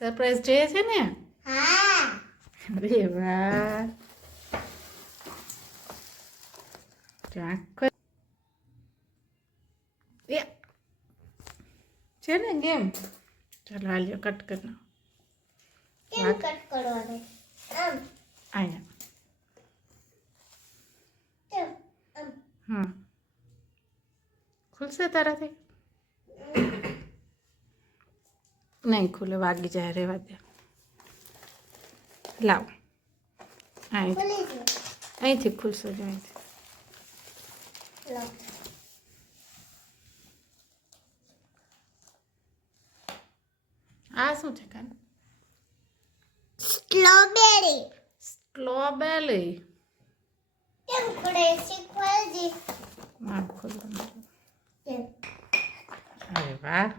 Surprise જોઈએ છે ને? હા. અરે વાહ. છે ને ગેમ. ચાલો હાલ્યો કટ કરો. કેમ કટ કરવાનું? આમ. અહીંયા. કેમ? આમ. હા. ખુલશે તારાથી? નહીં ખુલે, વાગી જાય, રહેવા દે. લાવ. ખુલી ગયું. અહીંથી ખુલશે જો અહીંથી. લો. આ શું છે કાન? સ્ટ્રોબેરી. સ્ટ્રોબેરી. કેમ ખુલે શીખવાડજી. ના ખોલવાનું. કેમ? અરે વાહ.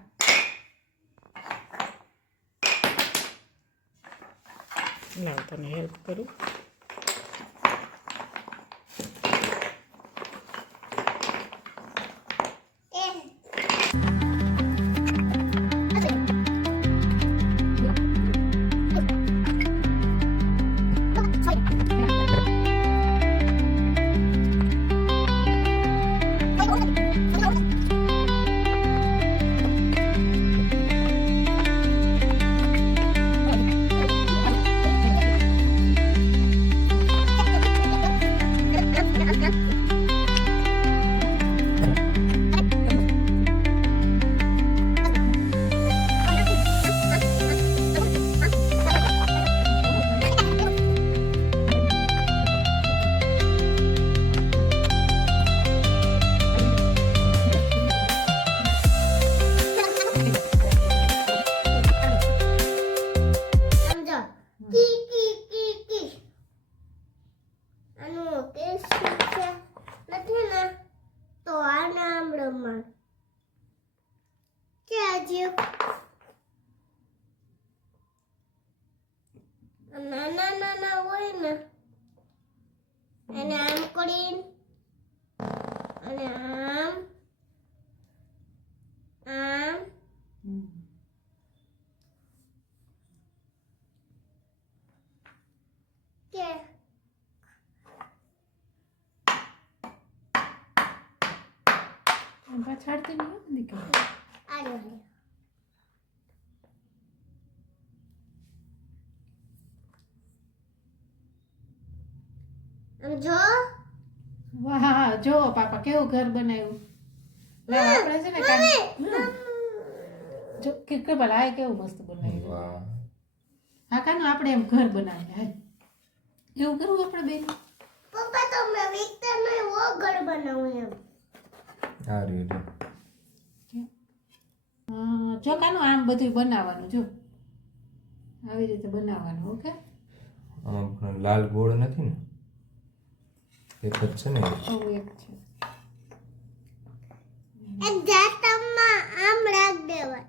લાવ તને હેલ્પ કરું. કેમ? સમજો. કી કી કી કી. આનું કેસ છે નથી ને તો આ નામ રમણ કે આજે નાના નાના હોય ને એને આમ કરીને અને આમ આમ કે પાછળથી નહીં નીકળે. આજો આમ જો વાહ જો પાપા કેવું ઘર બનાવ્યું. લાવ આપણે છે ને કાન જો કે ભલા આ કેવું મસ્ત બનાવ્યું. વાહ. હા કાનું આપણે એમ ઘર બનાવીએ. હાલ એવું કરવું આપણે બેન. પપ્પા તો મેં વિકતર નો એવો ઘર બનાવું એમ આ રહ્યું. જો કાનું આમ બધું બનાવવાનું જો આવી રીતે બનાવવાનું. ઓકે આમાં પણ લાલ ગોળ નથી ને? એક જ છે ને? આવું એક છે. એક જાતમાં આમ રાખ દેવાય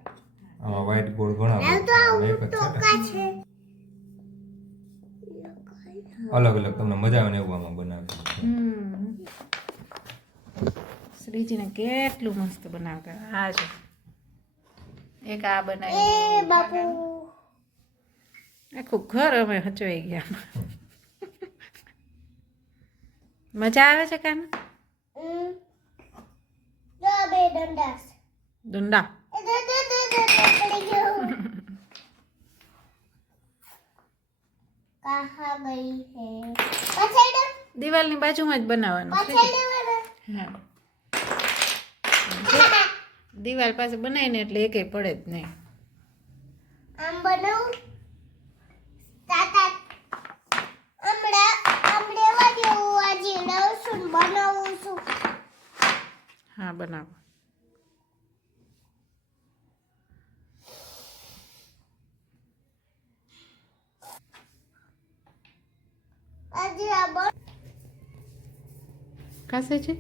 આમાં વ્હાઈટ ગોળ ઘણા આ તો આમાં એક જ ટોકા છે છે ને? અલગ અલગ તમને મજા આવે ને એવું આમાં બનાવ્યું. શ્રીજીને કેટલું મસ્ત બનાવતા. હા જો એક આ એ બનાવ્યું. બાપુ આખું ઘર અમે હચવાઈ ગયા. મજા આવે છે કાન? જો બે ડંડા છે. દંડા. એ દે પડી ગયો કહાં ગઈ હે પાછળ દિવાલની બાજુમાં જ બનાવવાનું. પાછળ હા દિવાલ પાસે બનાવીને એટલે એકેય પડે જ નહીં. આમ બનાવું તાતા આમળે વાગ્યો આજે લસણ બનાવું છું હા બનાવો. આજે આ બન કાસે છે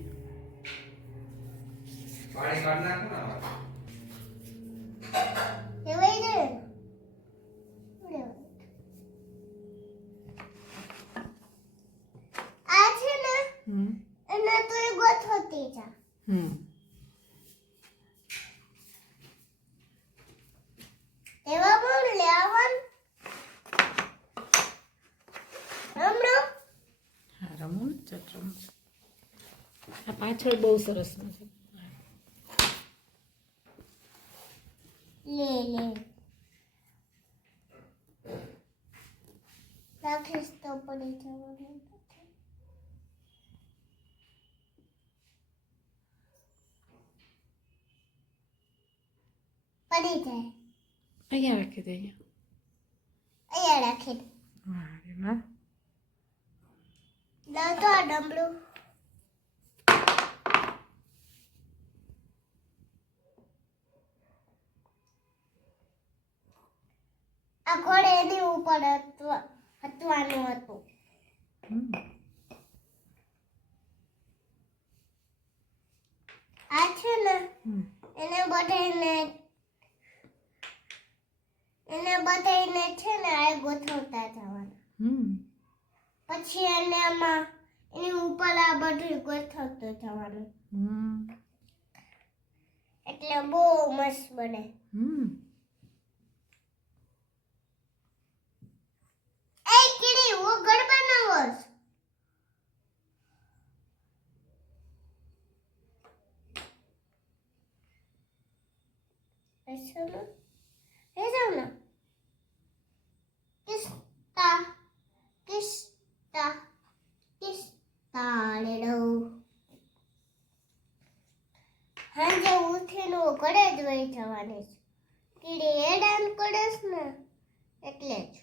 પાણી કાઢ નાખો ને આમાં. એવાય ને આ છે ને એને તો એ ગોઠવતી જા એવા પણ લેવા મસ્તનું છે. આ પાછળ બહુ સરસનું છે. લે રાખીશ તો પડી જવાનું પડી જાય અહીંયા રાખી દે અહીંયા રાખી દે વાહ રે વાહ. લાવ તો આ ડમરું આ ઘોડે એની ઉપર હતવાનું હતું હમ. આ છે ને હમ. એને બધાને છે ને આ ગોઠવતા જવાના હમ. પછી એને આમાં એની ઉપર આ બધું ગોઠવતું જવાનું હમ. એટલે બહુ મસ્ત બને હમ. એ કીડી वो घर बनावस ऐसा ना किस्ता ले लो હાંજે ઉઠીને ઘરે જ વહી જવાની છે કીડી હેરાન કરે છે ને એટલે જ